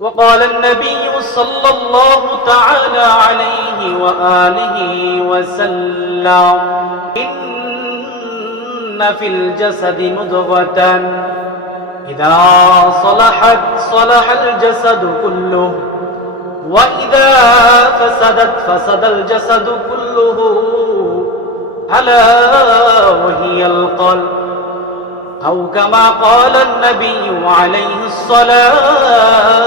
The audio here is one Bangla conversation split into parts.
وقال النبي صلى الله تعالى عليه وآله وسلم إن في الجسد مضغة إذا صلحت صلح الجسد كله وإذا فسدت فسد الجسد كله ألا وهي القلب أو كما قال النبي عليه الصلاة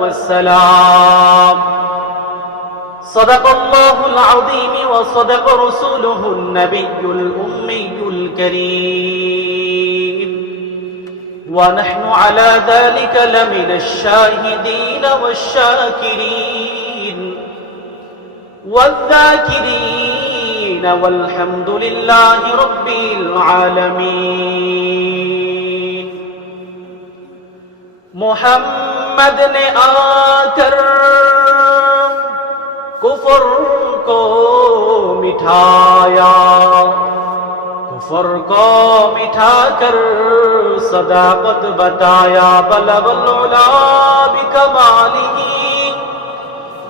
والسلام صدق الله العظيم وصدق رسوله النبي الأمي الكريم ونحن على ذلك لمن الشاهدين والشاكرين والذاكرين والحمد لله رب العالمين محمد نے آکر کفر کو مٹھایا کفر کو مٹھا کر صداقت بتایا بلغ العلا بکمالہ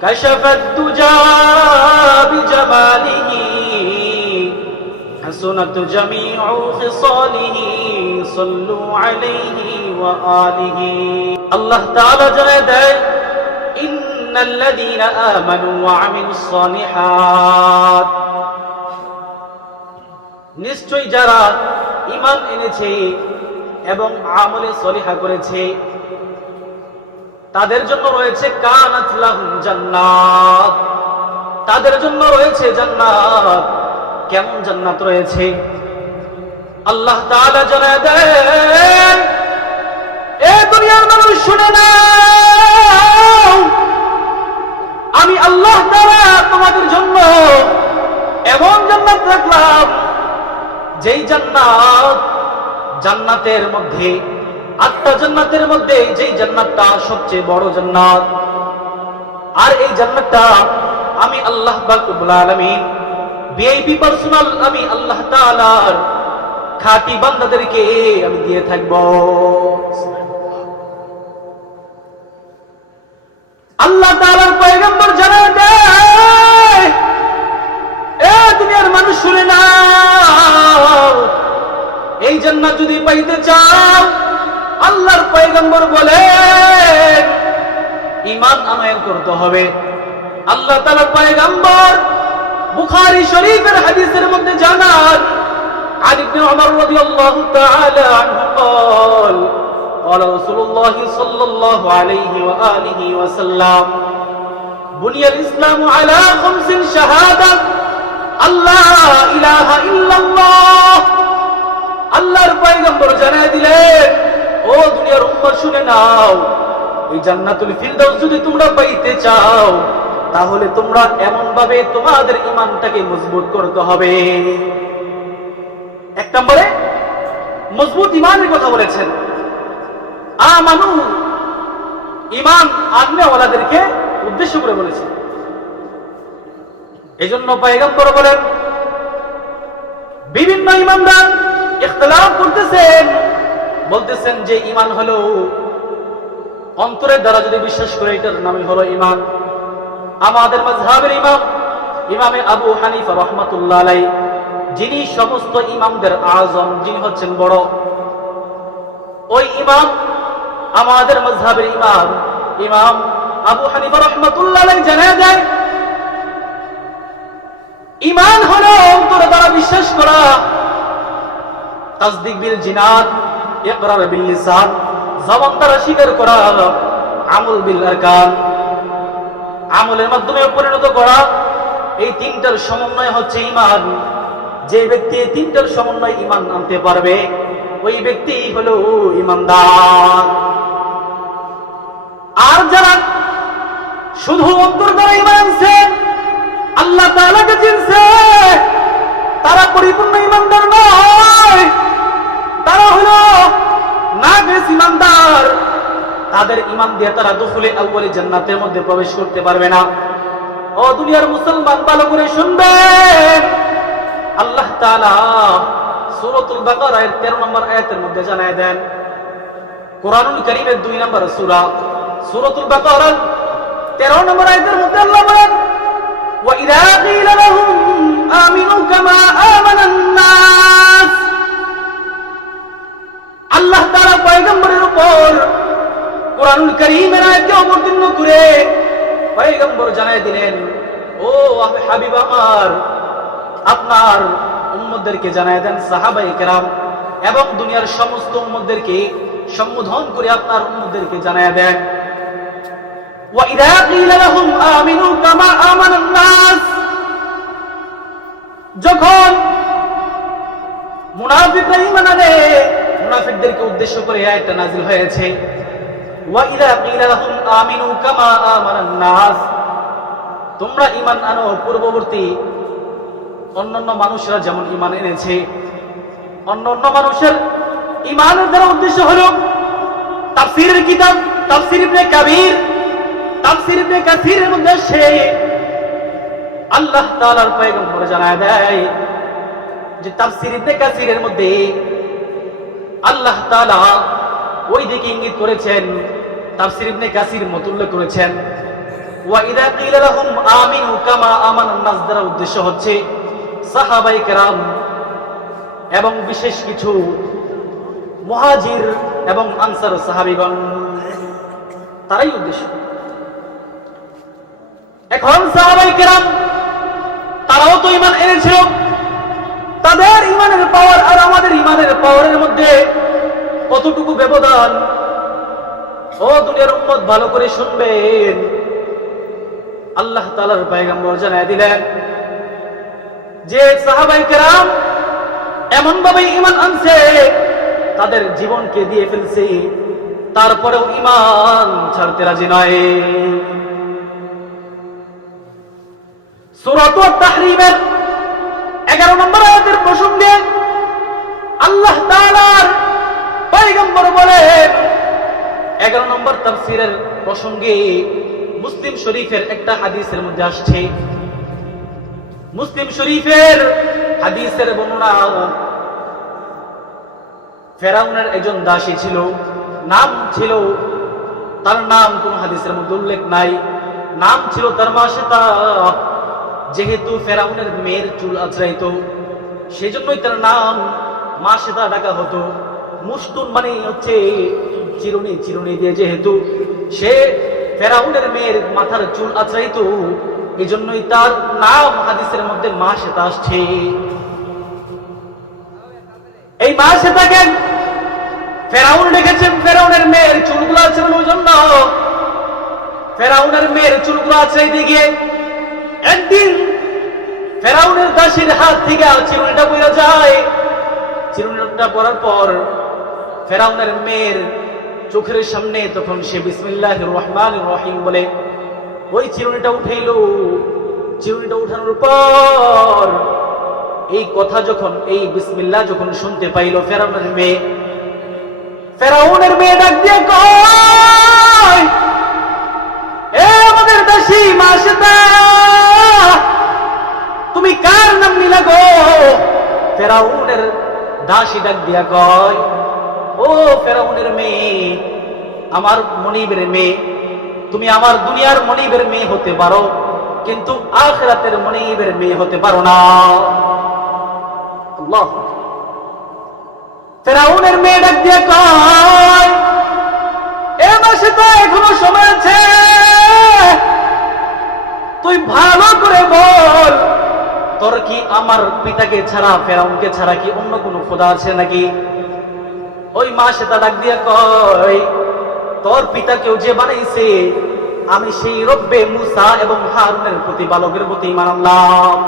کشف الدجى بجماله حسنت جميع خصاله صلوا عليه وآله الله تعالى جناد إن الذين آمنوا وعملوا الصالحات নিশ্চয় যারা ঈমান এনেছে এবং আমলে সলিহা করেছে তাদের জন্য রয়েছে কানাত লাহুম জান্নাত, তাদের জন্য রয়েছে জান্নাত। কেমন জান্নাত রয়েছে আল্লাহ তাআলা জানায় দেন, এ দুনিয়ার মানুষ শুনে নাও, আমি আল্লাহ তাআলা তোমাদের জন্য এমন জান্নাত রাখলাম যেই জান্নাত, জান্নাতের মধ্যে 8টা জান্নাতের মধ্যে যেই জান্নাতটা সবচেয়ে বড় জান্নাত, আর এই জান্নাতটা আমি আল্লাহ পাক রব্বুল আলামিন ভিআইপি পার্সোনাল আমি আল্লাহ তাআলার খাঁটি বান্দাদেরকে আমি দিয়ে থাকব। আল্লাহ তাআলার পয়গম্বর জানায় দেয়, এ দুনিয়ার মানুষ শুনে নাও, এই জান্নাত যদি পাইতে চাও আল্লাহর পয়গম্বর বলেন ঈমান আনয়ন করতে হবে। আল্লাহ তাআলার পয়গম্বর বুখারী শরীফের হাদিসের মধ্যে জানান, আলী ইবনে উমর রাদিয়াল্লাহু তাআলা আনহু قال قال رسول الله صلى الله عليه واله وسلم بني الاسلام على 5 شهادة الله اله الا الله। আল্লাহর পয়গম্বর জানায় দিলেন, ও দুনিয়ার উম্মত শুনে নাও, এই জান্নাতুল ফিরদাউস যদি তোমরা পাইতে চাও তাহলে তোমরা এমন ভাবে তোমাদের ঈমানটাকে মজবুত করতে হবে। এক নম্বরে মজবুত ঈমানের কথা বলেছেন, আমানু ঈমান আননেওয়ালাদেরকে উদ্দেশ্য করে বলেছেন। এজন্য পয়গম্বর বলেন, বিভিন্ন ইমামদার ইখতিলাফ করতেছেন, বলতেছেন যে ঈমান হলো অন্তরের দ্বারা যদি বিশ্বাস করে এটার নামই হলো ঈমান। আমাদের মাযহাবের ইমাম ইমামে আবু হানিফা রাহমাতুল্লাহ আলাইহি, যিনি সমস্ত ইমামদের আযম, যিনি হচ্ছেন বড়, ওই ইমাম আমাদের মাযহাবের ইমাম ইমাম আবু হানিফা রাহমাতুল্লাহ আলাইহি জানায় দেয়, ঈমান হলো অন্তরের দ্বারা বিশ্বাস করা, তাসদীক বিল জিনান, ইকরার বিল লিসান, জবান দ্বারা স্বীকার করা, আমল বিল আরকান, আমলের মাধ্যমে পরিণত করা। এই তিনটার সমন্বয় হচ্ছে ঈমান। যে ব্যক্তি এই তিনটার সমন্বয় ঈমান আনতে পারবে ওই ব্যক্তি হলো ঈমানদার। আর যারা শুধু অন্তর দ্বারা ঈমান আনছে, আল্লাহ তাআলাকে চিনছে, তারা পরিপূর্ণ ঈমানদার নয়, তারা হলো নাকিস ঈমানদার। তাদের ঈমান দিয়ে তারা দুখুলে আউয়ালে জান্নাতের মধ্যে প্রবেশ করতে পারবে না। ও দুনিয়ার মুসলমান, ভালো করে শুনবেন, আল্লাহ তাআলা সূরাতুল বাকারার 13 নম্বর আয়াতের মধ্যে জানায় দেন, কোরআনুল কারীমের 2 নম্বর সূরা সূরাতুল বাকারার 13 নম্বর আয়াতের মধ্যে আল্লাহ বলেন, ওয়া ইযা কিলা লাহুম আমিনু কামা আমানান নাস। আল্লাহ তাআলা পয়গম্বরের উপর কোরআনুল কারীমের আয়াতকে অবতীর্ণ করে পয়গম্বর জানায় দিলেন, ও হাবিব আমার, আপনার উম্মতদেরকে জানায় দেন, সাহাবায়ে কেরাম এবং দুনিয়ার সমস্ত উম্মতদেরকে সম্বোধন করে আপনার উম্মতদেরকে জানায় দেন, ওয়া ইযা কিলা লাহুম আমিনু কামা আমানান নাস। যখন মুনাফিকরা ঈমান আনে, মুনাফিকদেরকে উদ্দেশ্য করে আয়াতটা নাযিল হয়েছে, ওয়া ইযা কিলা লাহুম আমিনু কামা আমানান নাস, তোমরা ঈমান আনো পূর্ববর্তী অন্যান্য মানুষরা যেমন ঈমান এনেছে। অন্যান্য মানুষের ঈমানের দ্বারা উদ্দেশ্য হলো তাফসীরের কিতাব তাফসীর ইবনে কাবীর, তাফসীর ইবনে কাসীরের মধ্যে সে আল্লাহ তাআলার পয়গম্বর জানায় দেয় যে তাফসীর ইবনে কাসীরের মধ্যে আল্লাহ তাআলা ওই দিকে ইঙ্গিত করেছেন, তাফসীর ইবনে কাসীর উল্লেখ করেছেন, ওয়া ইযা কিলা লাহুম আমিনু কামা আমানান নাস দ্বারা উদ্দেশ্য হচ্ছে সাহাবায়ে কেরাম এবং বিশেষ কিছু মুহাজির এবং আনসার সাহাবীগণ, তারাই উদ্দেশ্য। এখন সাহাবায়ে কেরাম তারাও তো ঈমান এনেছিল, তাদের ঈমানের পাওয়ার আর আমাদের ঈমানের পাওয়ারের মধ্যে কতটুকু ব্যবধান, ও দুনিয়ার উম্মত ভালো করে শুনবেন। আল্লাহ তাআলার পয়গম্বর জানায় দিলেন যে সাহাবায়ে কেরাম এমন ভাবে ঈমান আনছে, তাদের জীবনকে দিয়ে ফেলছে, তারপরেও ঈমান ছাড়তে রাজি নয়। সূরা আত-তাহরীমের 11 নম্বর আয়াতের প্রসঙ্গে আল্লাহ তাআলার পয়গম্বর বলেন, 11 নম্বর তাফসীরের প্রসঙ্গে মুসলিম শরীফের একটা হাদিসের মধ্যে আসছে, মুসলিম শরীফের হাদিসের বর্ণনা, ফেরাউনের একজন দাসী ছিল, নাম ছিল, তার নাম কোন হাদিসের মধ্যে উল্লেখ নাই, নাম ছিল তার মাশিতা। যেহেতু ফেরাউনের মেয়ের চুল আঁচড়াইতো, সেজন্যই তার নাম মাশিতা ডাকা হতো। মুশতুন মানে হচ্ছে চিরুনি, চিরুনি দিয়ে যেহেতু সে ফেরাউনের মেয়ের মাথার চুল আঁচড়াইতো, এজন্যই তার নাম হাদিসের মধ্যে মাশিতা আসছে। এই মাশিতাকে ফেরাউন ডেকেছেন ফেরাউনের মেয়ের চুলগুলো আঁচড়ানোর জন্য। ফেরাউনের মেয়ের চুলগুলো আঁচড়াইতে গিয়ে একদিন ফেরাউনের দাসীর হাত থেকে চিরুনিটা পড়ে যায়। চিরুনিটা পড়ার পর ফেরাউনের মেয়ের চোখের সামনে তখন সে বিসমিল্লাহির রহমানির রহিম বলে ওই চিরুনিটা উঠাইল। চিরুনিটা উঠানোর পর এই কথা যখন, এই বিসমিল্লাহ যখন শুনতে পাইল ফেরাউনের মেয়ে ডাক দিয়ে কয়, এ আমাদের দাসী মাশিতা, তুমি কার নাম নিলা গো? ফেরাউনের দাসী ডাক দিয়া কয়, ও ফেরাউনের মেয়ে, আমার মনিবের মেয়ে, তুমি আমার দুনিয়ার মনিবের মেয়ে হতে পারো, কিন্তু আখিরাতের মনিবের মেয়ে হতে পারো না। আল্লাহ। ফেরাউনের মেয়ে ডাক দিয়ে কয়, এ মাশিতা, এখনো সময় আছে, তুই ভালো করে বল, তোর কি আমার পিতাকে ছাড়া, ফেরাউনকে ছাড়া কি অন্য কোনো খোদা আছে নাকি? ওই মাশিতা ডাক দিয়ে কয়, তোর পিতাকেও যে বানাইছে, আমি সেই রব্বে মুসা এবং হারুনের প্রতিপালকের প্রতি ঈমান আনলাম।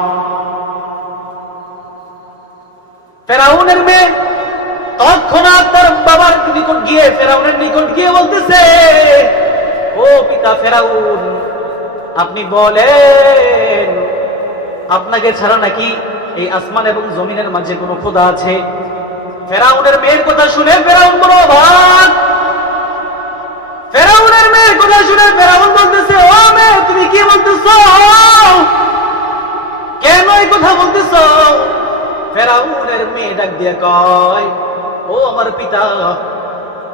ফেরাউনের মেয়ে তৎক্ষণাৎ তার বাবার নিকট গিয়ে, ফেরাউনের নিকট গিয়ে বলতেছে, ও পিতা ফেরাউন, আপনি বলেন, আপনাকে ছাড়া নাকি এই আসমান এবং জমিনের মাঝে কোনো খোদা আছে? ফেরাউনের মেয়ের কথা শুনে ফেরাউন বড় অবাক। ফেরাউনের মেয়ের কথা শুনে ফেরাউন বলতেছে, ও মেয়ে, তুমি কি বলতেছো? কেন এই কথা বলতেছো? ফেরাউনের মেয়ে ডাক দিয়ে কয়, ও আমার পিতা,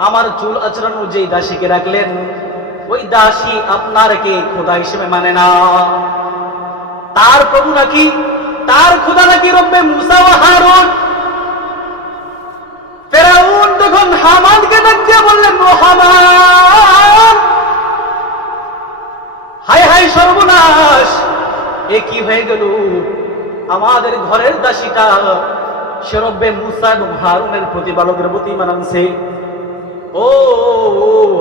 আমার চুল আঁচড়ানো যেই দাসীকে রাখলেন, ওই দাসী আপনারকে খোদা হিসেবে মানে না, তার প্রভু নাকি, তার খোদা নাকি রব্বে মুসা ও হারুন। ফেরাউন তখন হামানকে ডাক দিয়ে বললেন, ও হামান, হায় হায় সর্বনাশ, এ কি হয়ে গেল? আমাদের ঘরের দাসীটা সে রব্বে মুসা এবং হারুনের প্রতিপালকের প্রতি ঈমান আনছে। ও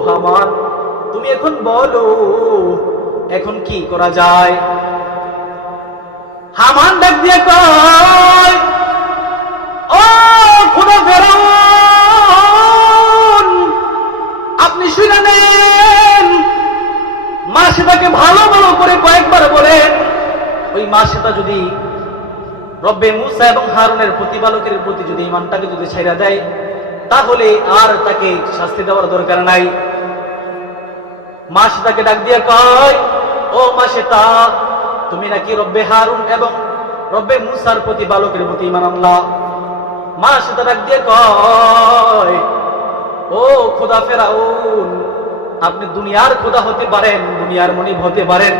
হামান, তুমি এখন বলো এখন কি করা যায়? হামান ডাক দিয়ে কয়, ও খোদা ফেরাউন, আপনি শুনে নেন, মা সেটাকে ভালো ভালো করে কয়েকবার বলেন, ওই মা সেটা যদি রব্বে মুসা এবং হারুনের প্রতিপালকের প্রতি যদি ঈমানটাকে যদি ছাইড়া দেয়, তাহলে আর তাকে শাস্তি দেওয়ার দরকার নাই। মা সেটাকে ডাক দিয়ে কয়, ও মা সেটা, তুমি নাকি রব্বে হারুন এবং রব্বে মুসার প্রতিপালকের প্রতি ঈমান আনলা। মা সেটা ডাক দিয়ে কয়, ও খোদা ফেরাউন, আপনি দুনিয়ার খোদা হতে পারেন, দুনিয়ার মনিব হতে পারেন,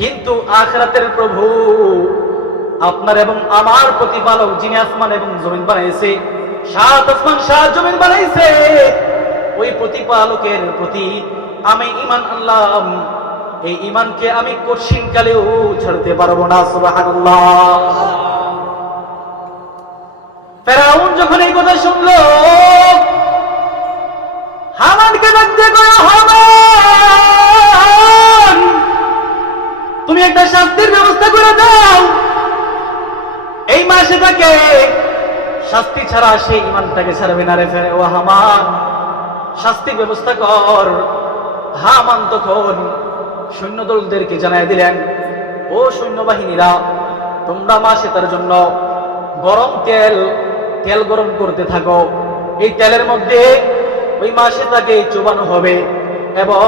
কিন্তু আখিরাতের প্রভু আপনার এবং আমার প্রতিপালক, যিনি আসমান এবং জমিন বানাইছে, সাত আসমান সাত জমিন বানাইছে, ওই প্রতিপালকের প্রতি আমি ঈমান আনলাম। এই ঈমানকে আমি কঠিন কালেও ছাড়তে পারবো না। সুবহানাল্লাহ। ফেরাউন যখন এই কথা শুনলো, হামানকে ডাক দিয়ে কয়, হামান, তুমি একটা শাস্তির ব্যবস্থা করে দাও, এই মাসে তাকে শাস্তি ছাড়া সেই ঈমানটাকে ছাড়বে না রে। ফেরে ও হামান, শাস্তির ব্যবস্থা কর। হামান তখন সৈন্যদলদেরকে জানাই দিলেন, ও সৈন্যবাহিনীরা, তোমরা মাসে তার জন্য গরম তেল গরম করতে থাকো। এই তেলের মধ্যে ওই মাসে তাকে চুবানো হবে এবং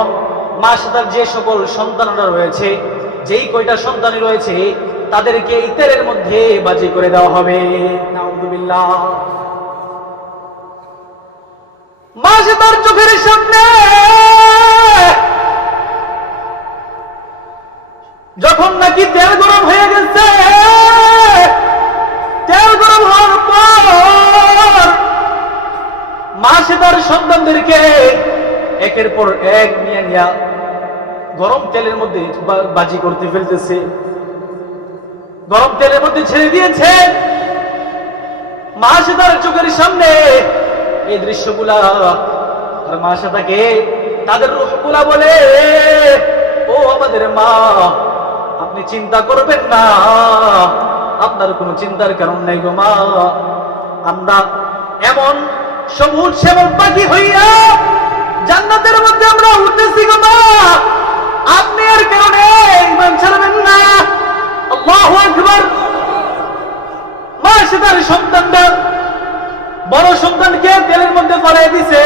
মাসে তার যে সকল সন্তানরা রয়েছে, যেই কয়টা সন্তানই রয়েছে, তাদেরকে এই তেলের মধ্যে বাজি করে দেওয়া হবে। নাউযুবিল্লাহ। মাসে তার চোখের সামনে যখন নাকি তেল গরম হয়ে গেছে, তেল গরম হওয়ার পর মাসে তার সন্তানদেরকে একের পর এক নিয়ে নিয়ে গরম তেলের মধ্যে বাজি করতে ফেলতেছে, গরম তেলের মধ্যে ছেড়ে দিয়েছে। মাসে তার চোখের সামনে এই দৃশ্যগুলা, আর মাসে তাকে তাদের রূহগুলা বলে, ও আমাদের মা, আপনি চিন্তা করবেন না, আপনার কোনো চিন্তার কারণ নাই গো মা, আমরা এমন সবুজ শ্যামল পাখি হইয়া জান্নাতের মধ্যে আমরা উঠতেছি গো মা, আপনি এর কারণে ঈমান ছাড়বেন না। আল্লাহু আকবার। মা সে তার সন্তানটা, বড় সন্তানকে তেলের মধ্যে ফেলাই দিছে,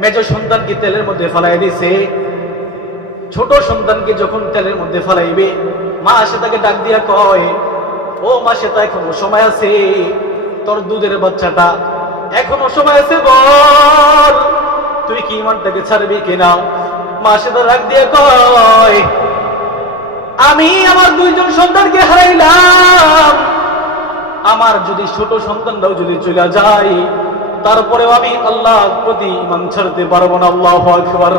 মেজ সন্তানকে তেলের মধ্যে ফেলাই দিছে। ছোট সন্তানকে যখন তেলের মধ্যে ফেলাইবে, মা সে তাকে ডাক দিয়া কয়, ও মা সে তা এখনো সময় আছে, তোর দুধের বাচ্চাটা এখনো সময় আছে, বল তুই কি ঈমানটাকে ছাড়বি কিনা? মা সে তা ডাক দিয়া কয়, আমি আমার দুইজন সন্তানকে হারাইলাম, আমার যদি ছোট সন্তানরাও যদি চলে যায়, তারপরেও আমি আল্লাহর প্রতি ঈমান ছাড়তে পারবো না। আল্লাহু আকবার।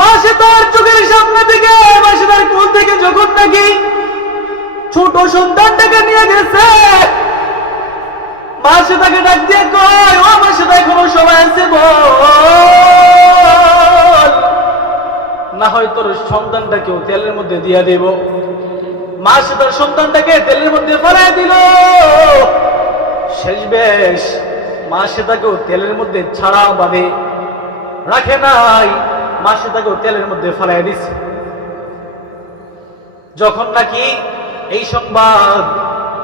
মাসে তার চোখের সামনে থেকে, মাসে তার কোল থেকে যখন নাকি ছোট সন্তানটাকে নিয়ে গেছে, মাসে তাকে ডাক দিয়ে কয়, ও মাসে তা এখনো সময় আছে, বল না হয় তোর সন্তানটাকেও তেলের মধ্যে দিয়া দেব। মাসে তার সন্তানটাকে তেলের মধ্যে ফেলাই দিল। শেষ বেশ মাসে তাকেও তেলের মধ্যে ছাড়া বাদে রাখে নাই, মাসে তাকেও তেলের মধ্যে ফেলাই দিছে। যখন নাকি এই সংবাদ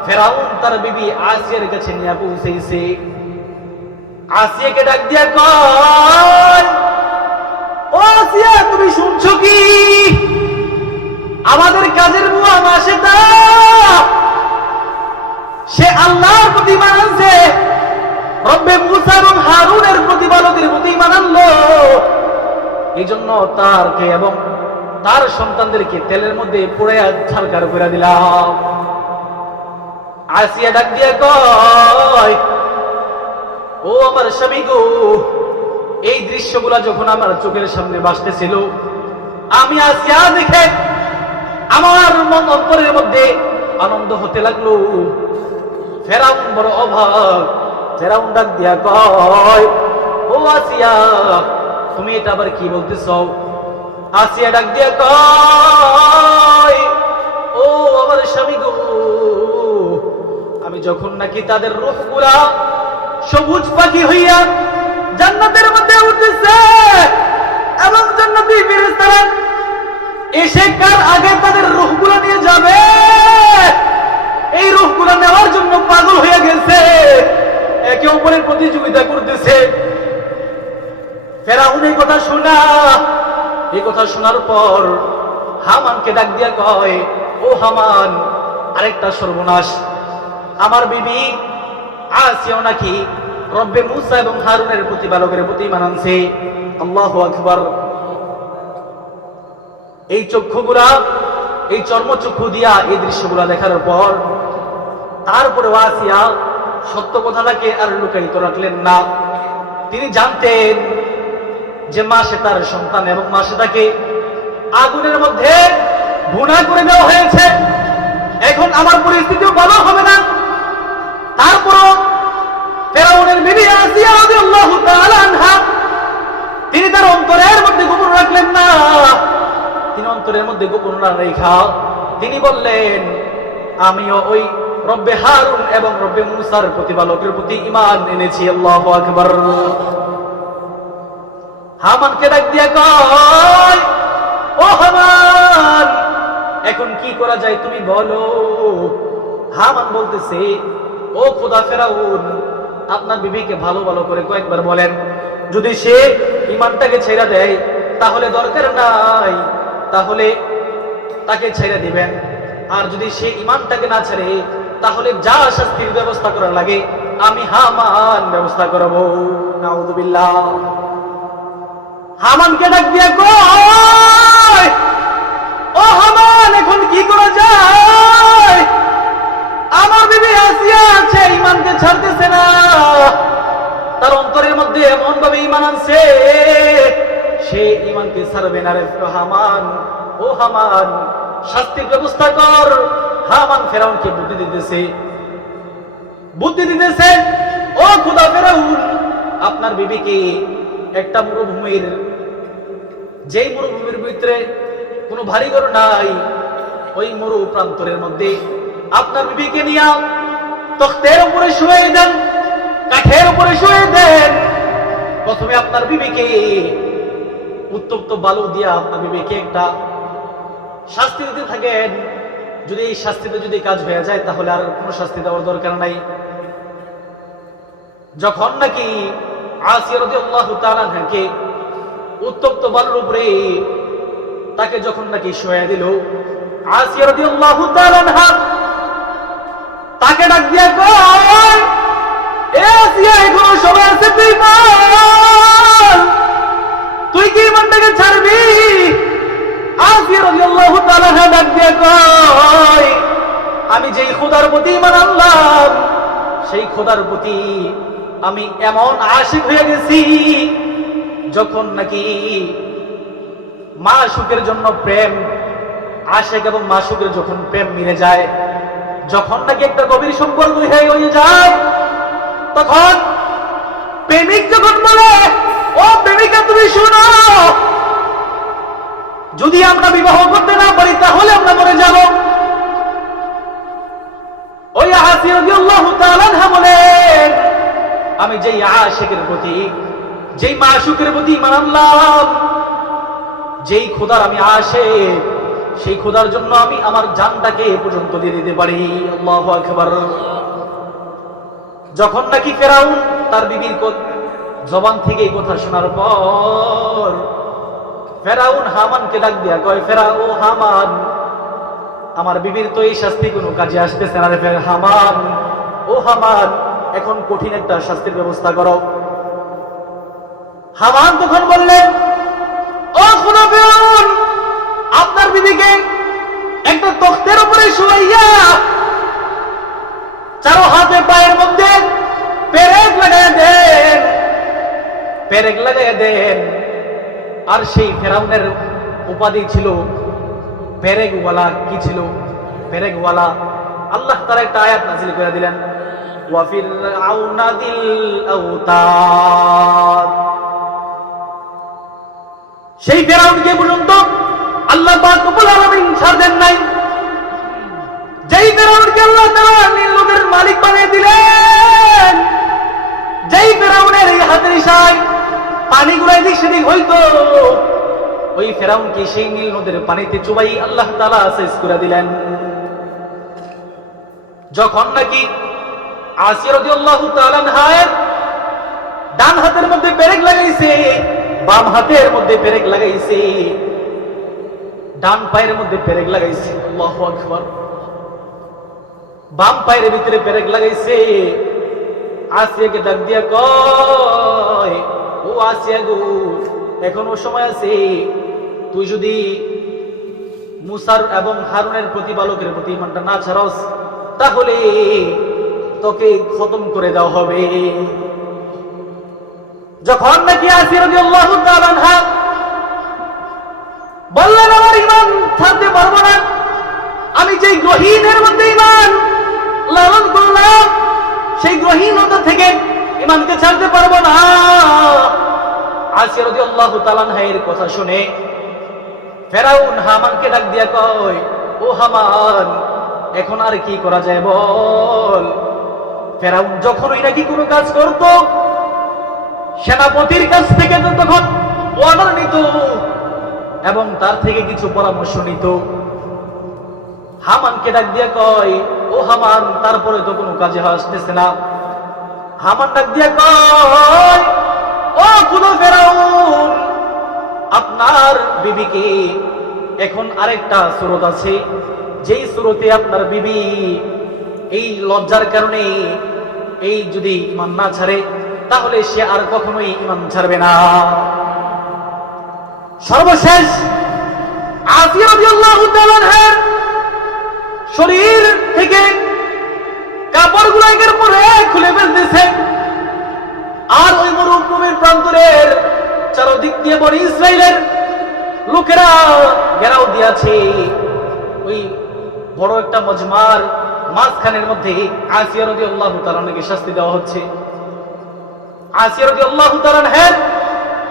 ফেরাউন তার বিবি আসিয়ার কাছে নিয়ে পৌঁছেছে, আসিয়াকে ডাক দিয়া কয়, ও আসিয়া, তুমি শুনছো কি? আমাদের কাজের বুয়া মাসেতা, সে আল্লাহর প্রতি ঈমান আনছে, রব্বে মুসা এবং হারুনের প্রতিপালকের প্রতি ঈমান আনলো, এই জন্য তারকে এবং তার সন্তানদেরকে তেলের মধ্যে পুড়ে ছারখার করে দিলাম। আসিয়া ডাক দিয়ে কয়, ও আমার স্বামী গো, এই দৃশ্যগুলা যখন আমার চোখের সামনে ভাসতেছিল, আমি আসিয়া দেখে আমার মন অন্তরের মধ্যে আনন্দ হতে লাগলো। ফেরাউন বড় অবাক। ফেরাউন ডাক দিয়া কয়, ও আসিয়া, তুমি এটা আবার কি বলতেছ? আসিয়া ডাক দিয়া কয়, ও আমার স্বামী গো, আমি যখন নাকি তাদের রূহগুলা সবুজ পাখি হইয়া জান্নাতের মধ্যে উঠতেছে এবং জান্নাতি ফেরেশতারা এসে কার আগে তাদের রূহগুলো নিয়ে যাবে, এই রূহগুলো নেওয়ার জন্য পাগল হয়ে গেছে, একে অপরের প্রতিযোগিতা করতেছে। ফেরাউন এই কথা শোনার পর হামানকে ডাক দিয়া কয়, ও হামান, আরেকটা সর্বনাশ, আমার বিবি আসিয়াও নাকি রব্বে মুসা এবং হারুনের প্রতিপালকের প্রতি ঈমান আনছে। আল্লাহু আকবার। এই চক্ষুগুলা, এই চর্মচক্ষু দিয়া এই দৃশ্যগুলা দেখার পর তারপরে আসিয়া সত্য কথাটাকে আর লুকায়িত রাখলেন না। তিনি জানতেন যে মাসে তার সন্তান এবং মাসে তাকে আগুনের মধ্যে ভুনা করে দেওয়া হয়েছে, এখন আমার পরিস্থিতিও ভালো হবে না। তারপরও ফেরাউনের বিবি আসিয়া রাদিয়াল্লাহু তাআলা আনহা তিনি তার অন্তরের মধ্যে গোপন রাখলেন না। তিনি অন্তরের মধ্যে গোপন না রেখা তিনি বললেন, আমিও ওই রব্বে হারুন এবং রব্বে মুসার প্রতিপালকের প্রতি ঈমান এনেছি। আল্লাহু আকবার। হামানকে ডাক দিয়া কয়, ও হামান, এখন কি করা যায় তুমি বলো। হামান বলতেছে, ও খোদা ফেরাউন, আপনার বিবিকে ভালো ভালো করে কয়েকবার বলেন, যদি সে ঈমানটাকে ছেড়ে দেয় তাহলে দরকার নাই, তাহলে তাকে ছেড়ে দিবেন, আর যদি সে ঈমানটাকে না ছেড়ে তাহলে যা শাস্তির ব্যবস্থা করা লাগে আমি হামান ব্যবস্থা করব। নাউযুবিল্লাহ। হামানকে ডাক দিয়া কয়, ও হামান, এখন কি করা যায়? আমার বিবি আসিয়া আছে, ঈমানকে ছাড়তেছে না, তার অন্তরের মধ্যে এমন ভাবে ঈমান আনছে সে ঈমানকে ছাড়বে না রে হামান। ও হামান, শাস্তির ব্যবস্থা কর। হামান ফেরাউনকে বুদ্ধি দিতেছে, ও খোদা ফেরাউন, আপনার বিবিকে একটা মরুভূমির, যেই মরুভূমির ভিতরে কোনো ভারী ঘর নাই, ওই মরু প্রান্তরের মধ্যে আপনার বিবিকে নিয়ে তখতের উপরে শুয়ে দেন, কাঠের উপরে শুয়ে দেন। প্রথমে আপনার বিবিকে উত্তপ্ত বালু দিয়া আপনার বিবিকে একটা শাস্তি দিতে থাকেন। যদি এই শাস্তিতে যদি কাজ হয়ে যায় তাহলে আর কোনো শাস্তি দেওয়ার দরকার নাই। যখন নাকি আসিয়া রাদিয়াল্লাহু তাআলা আনহাকে উত্তপ্ত বালুর উপরে তাকে যখন নাকি শুয়ে দিল, আসিয়া রাদিয়াল্লাহু তাআলা আনহা তাকে ডাক দিয়া কয়, এ আসিয়া, এখনো সময় আছে, তুই বল, তুই কি ঈমানটাকে ছাড়বি? আসিয়া রাদিয়াল্লাহু তাআলা আনহা ডাক দিয়া কয়, আমি যেই খোদার প্রতি ঈমান আনলাম সেই খোদার প্রতি আমি এমন আশিক হয়ে গেছি, যখন নাকি মাশুকের জন্য প্রেম, আশিক এবং মাশুকের যখন প্রেম মিলে যায়, যখন নাকি একটা গভীর সম্পর্ক হয়ে যায়, তখন প্রেমিক যখন বলে, ও প্রেমিকা তুমি শোনো, যদি আমরা বিবাহ করতে না পারি তাহলে আমরা মরে যাব। ওই আসিয়া রাদিয়াল্লাহু তাআলা আনহা বলেন, আমি যেই আশিকের প্রতি, যেই মাশুকের প্রতি ঈমান আনলাম, যেই খোদার আমি আশিক, সেই খোদার জন্য আমি আমার জানটাকে এ পর্যন্ত দিয়ে দিতে পারি। আল্লাহু আকবার। যখন নাকি ফেরাউন তার বিবির জবান থেকে এই কথা শোনার পর ফেরাউন হামানকে ডাক দিয়া কয়, ও হামান, আমার বিবির তো এই শাস্তি কোনো কাজে আসতেছে না রে হামান। ও হামান, এখন কঠিন একটা শাস্তির ব্যবস্থা করো। হামান তখন বললেন, ও ফিরআউন, আপনার বিবিকে একটা তখ্তের উপরে শুয়াইয়া চারো হাতে পায়ের মধ্যে পেরেক লাগাইয়া দেন, পেরেক লাগাইয়া দেন। আর সেই ফিরআউনের উপাধি ছিল পেরেকওয়ালা। কি ছিল? পেরেকওয়ালা। আল্লাহ তাআলা একটা আয়াত নাযিল করে দিলেন, ওয়া ফিরআউনা দিল আওতাদ। সেই ফিরআউনকে পর্যন্ত আল্লাহ পাক রব্বুল আলামিন ছাড় দেন নাই। যেই ফিরআউনকে আল্লাহ তাআলা নীল নদের মালিক বানিয়ে দিলেন, যেই ফিরআউনের এই হাতের ইশারায় পানিগুলো এদিক সেদিক হইতো, ওই ফিরআউনকে সেই নীল নদের পানিতে চুবাই আল্লাহ তাআলা শেষ করে দিলেন। যখন নাকি আসিয়া রাদিয়াল্লাহু তাআলা আনহার ডান হাতের মধ্যে পেরেক লাগাইছে, বাম হাতের মধ্যে পেরেক লাগাইছে, ডান পায়ের মধ্যে পেরেক লাগাইছে, আল্লাহু আকবার, বাম পায়ের ভিতরে পেরেক লাগাইছে। আসিয়াকে ডাক দিয়া কয়, ও আসিয়া গো, এখনো সময় আছে, তুই যদি মুসার এবং হারুনের প্রতিপালকের প্রতি ইমানটা না ছাড়স, তাহলে তোকে খতম করে দেওয়া হবে। যখন নাকি আসিয়া রাদিয়াল্লাহু তাআলা আনহা বললেন, আমার ঈমান ছাড়তে পারবো না, আমি যেই গ্রহীনের মধ্যে ঈমান লালন করলাম, সেই গ্রহীনতা থেকে ঈমানকে ছাড়তে পারবো না। আসিয়া রাদিয়াল্লাহু তাআলা আনহার কথা শুনে ফিরআউন হামানকে ডাক দিয়া কয়, ও হামান, এখন আর কি করা যায় বল। ফিরআউন যখনই নাকি কোনো কাজ করত, সেনাপতির কাছ থেকে তখন অর্ডার নিত এবং তার থেকে কিছু পরামর্শ নিত। হামানকে ডাক দিয়া কয়, ও হামান, তারপরে তো কোনো কাজে আসতেছে না। হামান ডাক দিয়া কয়, ও কোন ফিরআউন, আপনার বিবিকে এখন আরেকটা সুরত আছে, যেই সুরতে আপনার বিবি এই লজ্জার কারণে এই যদি ঈমান না ছাড়ে, তাহলে সে আর কখনোই ঈমান ছাড়বে না। সর্বশেষ আসিয়া রাদিয়াল্লাহু তাআলা আনহার শরীর থেকে কাপড়গুলো একের পর এক খুলে ফেলতেছে, আর ওই মরুভূমির প্রান্তরের চারদিক দিয়ে বনি ইসরাইলের লোকেরা ঘেরাও দিয়েছে। ওই বড় একটা মজমার মাঝখানের মধ্যে আসিয়া রাদিয়াল্লাহু তাআলা আনহাকে শাস্তি দেওয়া হচ্ছে। আসিয়া রাদিয়াল্লাহু তাআলা আনহা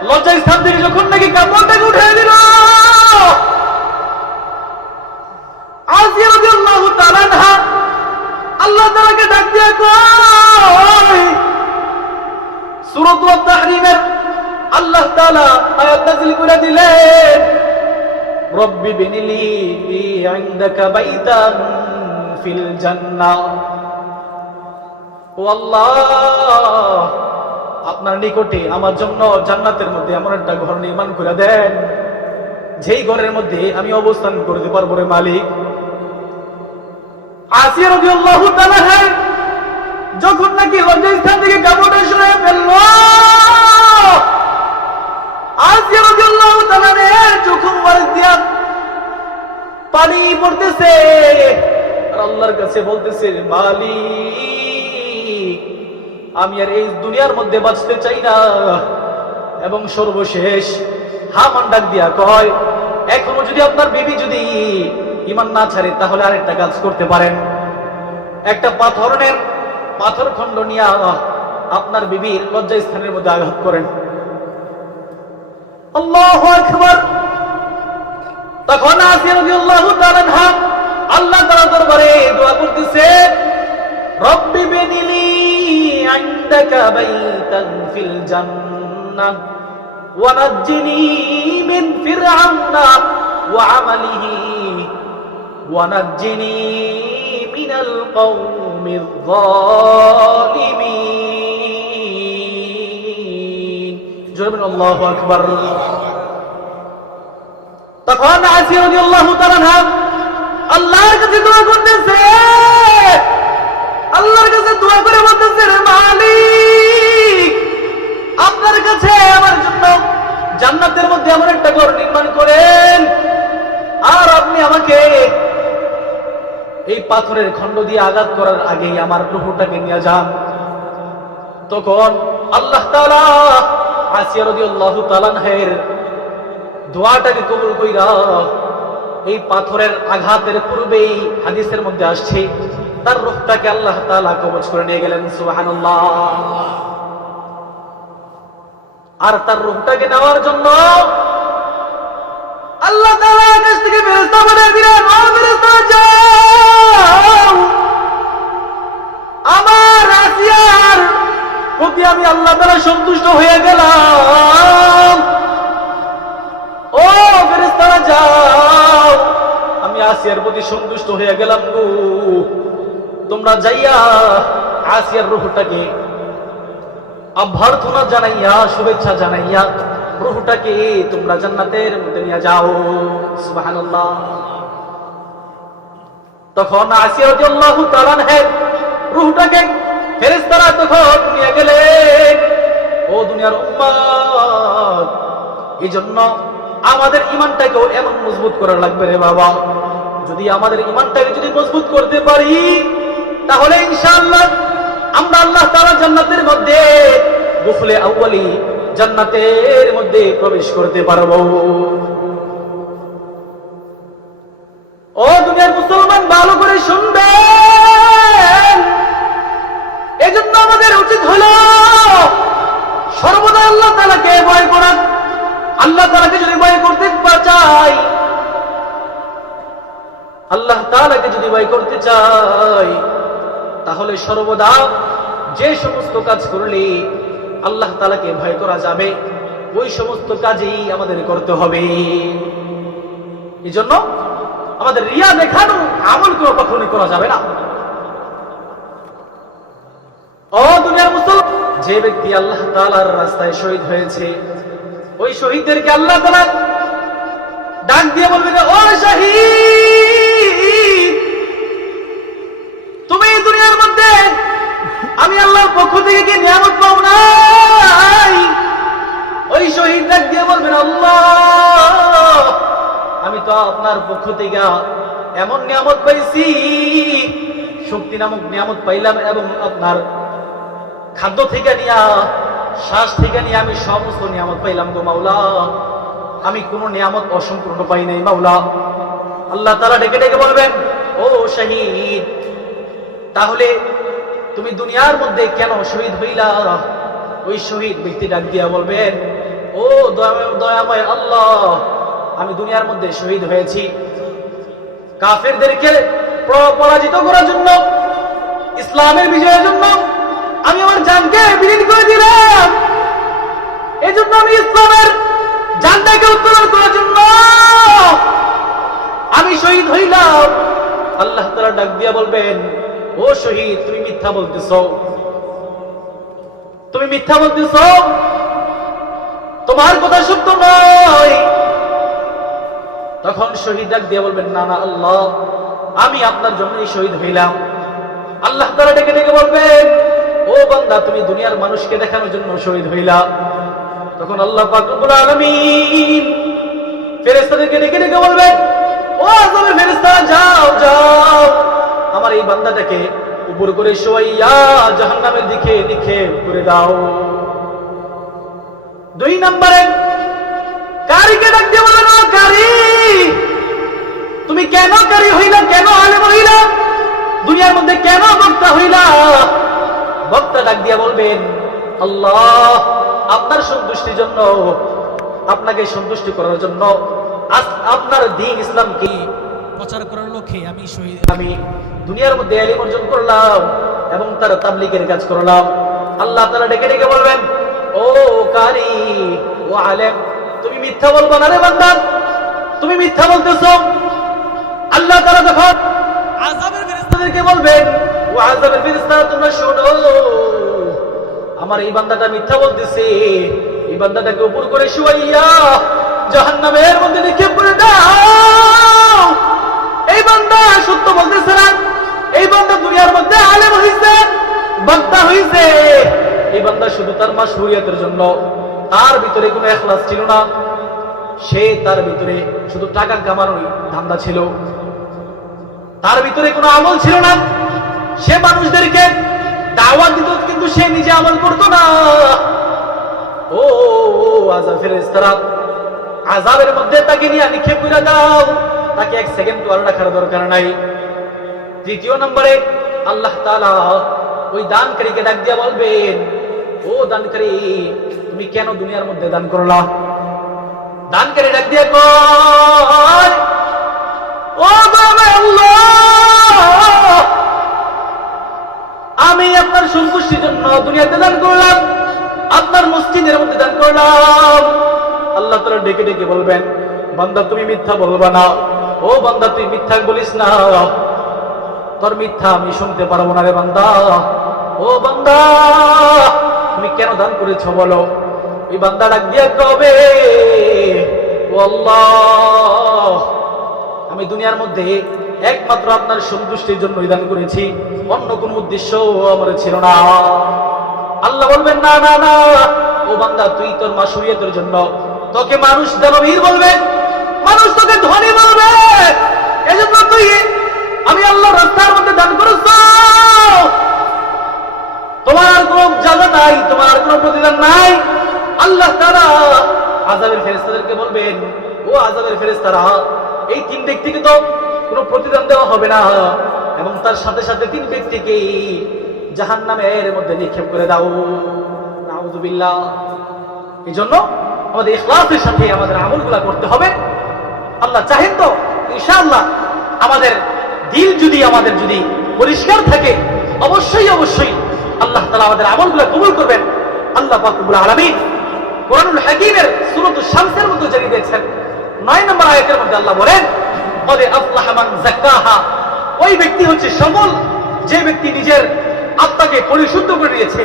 লজ্জায় স্থান থেকে যখন নাকি কাপড়টাকে উঠে দিল, আসিয়া রাদিয়াল্লাহু তাআলা আনহা আল্লাহ তাআলাকে ডাক দিয়ে কয়, সূরাত আত-তাহরীমের আল্লাহ তাআলা আয়াত নাযিল করে দিলেন, রব্বি বিনিলি ইনদাকা বাইতান ফিল জান্নাহ। ও আল্লাহ, আপনার নিকটে আমার জন্য জান্নাতের মধ্যে এমন একটা ঘর নির্মাণ করে দেন, যেই ঘরের মধ্যে আমি অবস্থান করতে পারবো রে মালিক। আসিয়া রাদিয়াল্লাহু তাআলা যখন নাকি লজ্জাস্থান থেকে কাপড়টা সরিয়ে ফেলল, আসিয়া রাদিয়াল্লাহু তাআলা চোখ মুবারক দিয়া পানি পড়তেছে, আর আল্লাহর কাছে বলতেছে, মালিক, আমি আর এই দুনিয়ার মধ্যে বাঁচতে চাই না। এবং সর্বশেষ হামান ডাক দিয়া কয়, এখনো যদি আপনার বিবি যদি ঈমান না ছাড়ে, তাহলে আরেকটা কাজ করতে পারেন, একটা পাথর খণ্ড নিয়ে আপনার বিবির লজ্জাস্থানের মধ্যে আঘাত করেন। আল্লাহু আকবার। তখন আসিয়া রাদিয়াল্লাহু তাআলা আনহা আল্লাহ তাআলার দরবারে দোয়া করতেছে, রব্বি বিনিলি ইনদাকা বাইতান ফিল জান্নাহ ওয়া নাজ্জিনি মিন ফিরআউনা ওয়া আমালিহি ওয়া নাজ্জিনি মিনাল কওমিয যালিমিন। জোরে বলুন আল্লাহু আকবার। তখন আসিয়া রাদিয়াল্লাহু তাআলা আল্লাহর কাছে দোয়া করতেছে, আল্লাহর কাছে দোয়া করে বলতেছে, রে মালিক, আপনার কাছে আমার জন্য জান্নাতের মধ্যে এমন একটা ঘর নির্মাণ করেন, আর আপনি আমাকে এই পাথরের খণ্ড দিয়ে আঘাত করার আগেই আমার রূহটাকে নিয়ে যান। তখন আল্লাহ তাআলা আসিয়া রাদিয়াল্লাহু তাআলা আনহার দোয়াটাকে কবুল কইরা এই পাথরের আঘাতের পূর্বেই হাদিসের মধ্যে আসছে তার রূহটাকে আল্লাহ তাআলা কবজ করে নিয়ে গেলেন। সুবহানাল্লাহ। আর তার রূহটাকে নেওয়ার জন্য আল্লাহ তাআলা আকাশ থেকে ফেরেশতা পাঠিয়ে দিলেন, ও ফেরেশতা যাও, আমার আসিয়ার প্রতি আমি আল্লাহ তাআলা সন্তুষ্ট হয়ে গেলাম। ও ফেরেশতারা যাও, আমি আসিয়ার প্রতি সন্তুষ্ট হয়ে গেলাম গো, তোমরা যাইয়া আসিয়ার রূহটাকে অভ্যর্থনা জানাইয়া, শুভেচ্ছা জানাইয়া রূহটাকে তোমরা জান্নাতের মধ্যে নিয়ে যাও। সুবহানাল্লাহ। তখন আসিয়া রাদিয়াল্লাহু তাআলা আনহা রূহটাকে ফেরেশতারা তখন নিয়ে গেলেন। ও দুনিয়ার উম্মত, এজন্য আমাদের ঈমানটাকেও এমন মজবুত করা লাগবে রে বাবা। যদি আমাদের ঈমানটাকে যদি মজবুত করতে পারি, তাহলে ইনশাআল্লাহ আমরা আল্লাহ তাআলা জান্নাতের মধ্যে দুখলে আউয়ালি জান্নাতের মধ্যে প্রবেশ করতে পারবো। ও দুনিয়ার মুসলমান, ভালো করে শুনবেন। এজন্য আমাদের উচিত হলো সর্বদা আল্লাহ তাআলাকে ভয় করা। আল্লাহ তাআলাকে যদি ভয় করতে চাই, আল্লাহ তাআলাকে যদি ভয় করতে চাই, তাহলে সর্বদা যে সমস্ত কাজ করলে আল্লাহ তাআলাকে ভয় করা যাবে, ওই সমস্ত কাজই আমাদের করতে হবে। এই জন্য আমাদের রিয়া দেখানো আমল কোনো কখনোই করা যাবে না। ও দুনিয়ার মুসলমান, যে ব্যক্তি আল্লাহ তাআলার রাস্তায় শহীদ হয়েছে, ওই শহীদদেরকে আল্লাহ তাআলা ডাক দিয়ে বলবেন, ও শহীদ, তুমি দুনিয়ার মধ্যে আমি আল্লাহর পক্ষ থেকে কি নিয়ামত পাও নাই? ওই শহীদ ডাক দিয়ে বলবেন, আল্লাহ, আমি তো আপনার পক্ষ থেকে এমন নিয়ামত পাইছি, শক্তি নামক নিয়ামত পাইলাম, এবং আপনার খাদ্য থেকে নিয়া, শ্বাস থেকে নিয়ে আমি সমস্ত নিয়ামত পাইলাম গো মাওলা, আমি কোন নিয়ামত অসম্পূর্ণ পাই নাই মাওলা। আল্লাহ তাআলা ডেকে ডেকে বলবেন, ও শহীদ, তাহলে তুমি দুনিয়ার মধ্যে কেন শহীদ হইলা? ওই শহীদ ব্যক্তি ডাক দিয়া বলবেন, ও দয়াময় আল্লাহ, আমি দুনিয়ার মধ্যে শহীদ হয়েছি কাফেরদেরকে পরাজিত করার জন্য, ইসলামের বিজয়ের জন্য আমি আমার জানকে বিলীন করে দিলাম। এই জন্য আমি ইসলামের জানটাকে উত্তোলন করার জন্য আমি শহীদ হইলাম। আল্লাহ তাআলা ডাক দিয়া বলবেন, ও শহীদ, তুমি মিথ্যা বলতেছ, তুমি মিথ্যা বলতেছ, তোমার কথা সত্য নয়। তখন শহীদ ডাক দিয়া বলবেন, না না আল্লাহ, আমি আপনার জন্যই শহীদ হইলাম। আল্লাহ তাআলা ডেকে ডেকে বলবেন, ও বান্দা, তুমি দুনিয়ার মানুষকে দেখানোর জন্য শহীদ হইলা। তখন আল্লাহ পাক রব্বুল আলামিন ফেরেশতাদেরকে ডেকে ডেকে বলবেন, ও আযাবের ফেরেশতারা, যাও যাও, আমার এই বান্দাটাকে উপর করে শোয়াইয়া জাহান্নামের দিকে নিক্ষেপ করে দাও। দুই নম্বরে কারীকে ডাক দিয়ে বলেন, ও কারী, তুমি কেন কারী হইলা, কেন আলেম হইলা, দুনিয়ার মধ্যে কেন বক্তা হইলা? বক্তা ডাক দিয়া বলবেন, আল্লাহ, আপনার সন্তুষ্টির জন্য, আপনাকে সন্তুষ্টি করার জন্য, আপনার দ্বীন ইসলামকে প্রচার করার লক্ষ্যে আমি দুনিয়ার মধ্যে ইলম অর্জন করলাম এবং তার তাবলীগের কাজ করলাম। আল্লাহ তাআলা ডেকে ডেকে বলবেন, ও কারী, ও আলেম, তুমি মিথ্যা বলবা না রে বান্দা, তুমি মিথ্যা বলতেছো। আল্লাহ তাআলা তখন আযাবের ফেরেশতাদেরকে বলবেন, ও আযাবের ফেরেশতারা, তোমরা শোনো, আমার এই বান্দাটা মিথ্যা বলতেছে, এই বান্দাটাকে উপর করে শুয়াইয়া জাহান্নামের মধ্যে নিক্ষেপ করে দাও। এই বান্দা সত্য বলতেছে না, এই বান্দা দুনিয়ার মধ্যে আলেম হইছে, বক্তা হইছে, এই বান্দা শুধু তার মাশহুরিয়াতের জন্য, তার ভিতরে কোনো ইখলাস ছিল না, সে তার ভিতরে শুধু টাকা কামানোর ধান্দা ছিল, তার ভিতরে কোনো আমল ছিল না। সে মানুষদেরকে দাওয়াত দিত কিন্তু সে নিজে আমল করতো না। ও আযাব ফেরেশতারা, আযাবের মধ্যে তাকে নিয়ে নিক্ষেপ করে দাও, তাকে এক সেকেন্ড তো আর রাখার দরকার নাই। তৃতীয় নম্বরে আল্লাহ তাআলা ওই দানকারীকে ডাক দিয়ে বলবেন, ও দানকারী, তুমি কেন দুনিয়ার মধ্যে দান করলা? দানকারী ডাক দিয়ে কয়, ও বাবা আল্লাহ, আমি আপনার সন্তুষ্টির জন্য দুনিয়াতে দান করলাম, আপনার মসজিদের মধ্যে দান করলাম। আল্লাহ তাআলা ডেকে ডেকে বলবেন, বান্দা তুমি মিথ্যা বলবা না, ও বান্দা তুই মিথ্যা বলিস না, তোর মিথ্যা আমি শুনতে পারবো না রে বান্দা। ও বান্দা, তুমি কেন দান করেছো বলো? এই বান্দা ডাক দিয়ে কবে, ও আল্লাহ, আমি দুনিয়ার মধ্যে একমাত্র আপনার সন্তুষ্টির জন্য দান করেছি, অন্য কোন উদ্দেশ্য আমার ছিল না। আল্লাহ বলবেন, না না না, ও বান্দা তুই তোর মাশহুরিয়াতের জন্য, তোকে মানুষ দানবীর বলবে, মানুষ তোকে ধনী বলবে, এজন্য তুই আমি আল্লাহর রাস্তার মধ্যে দান করেছ, তোমার কোনো জায়গা নাই, তোমার কোনো প্রতিদান নাই। আল্লাহ তাআলা আযাবের ফেরেশতাদেরকে বলবেন, ও আযাবের ফেরেশতারা, এই তিন ব্যক্তিকে তো কোনো প্রতিদান দেওয়া হবে না, এবং তার সাথে সাথে তিন ব্যক্তিকে জাহান্নামের মধ্যে নিক্ষেপ করে দাও। নাউযুবিল্লাহ। এই জন্য আমাদের ইখলাসের সাথে আমাদের আমলগুলা করতে হবে। আল্লাহ চাহেন তো ইনশাআল্লাহ আমাদের দিল আমাদের যদি পরিষ্কার থাকে, অবশ্যই অবশ্যই আল্লাহ তাআলা আমাদের আমলগুলা কবুল করবেন। আল্লাহ পাক রব্বুল আলামিন কোরআনুল হাকীমের সূরাতুশ শামসের মধ্যে জানিয়ে দিয়েছেন, 9 নম্বর আয়াতের মধ্যে আল্লাহ বলেন, ক্বাদ আফলাহা মান যাক্কাহা, ওই ব্যক্তি হচ্ছে সফল যে ব্যক্তি নিজের আত্মাকে পরিশুদ্ধ করে নিয়েছে।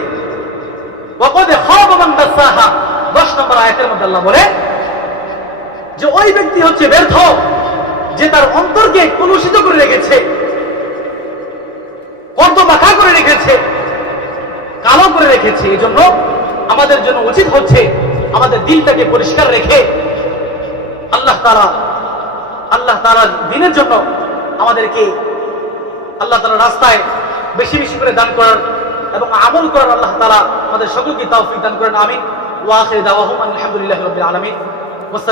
ওয়া ক্বাদ খাবা মান দাসাহা, 10 নম্বর আয়াতের মধ্যে আল্লাহ বলেন যে ওই ব্যক্তি হচ্ছে ব্যর্থ যে তার অন্তরকে কলুষিত করে রেখেছে, কর্দমাখা করে রেখেছে, কালো করে রেখেছে। এই জন্য আমাদের জন্য উচিত হচ্ছে আমাদের দিলটাকে পরিষ্কার রেখে আল্লাহ তাআলার দ্বীনের জন্য আমাদেরকে আল্লাহ তাআলার রাস্তায় বেশি বেশি করে দান করার এবং আমল করার আল্লাহ তাআলা আমাদের সকলকে তৌফিক দান করেন। আমিন। ওয়া আখিরু দাওয়াহুম আলহামদুলিল্লাহি রাব্বিল আলামিন।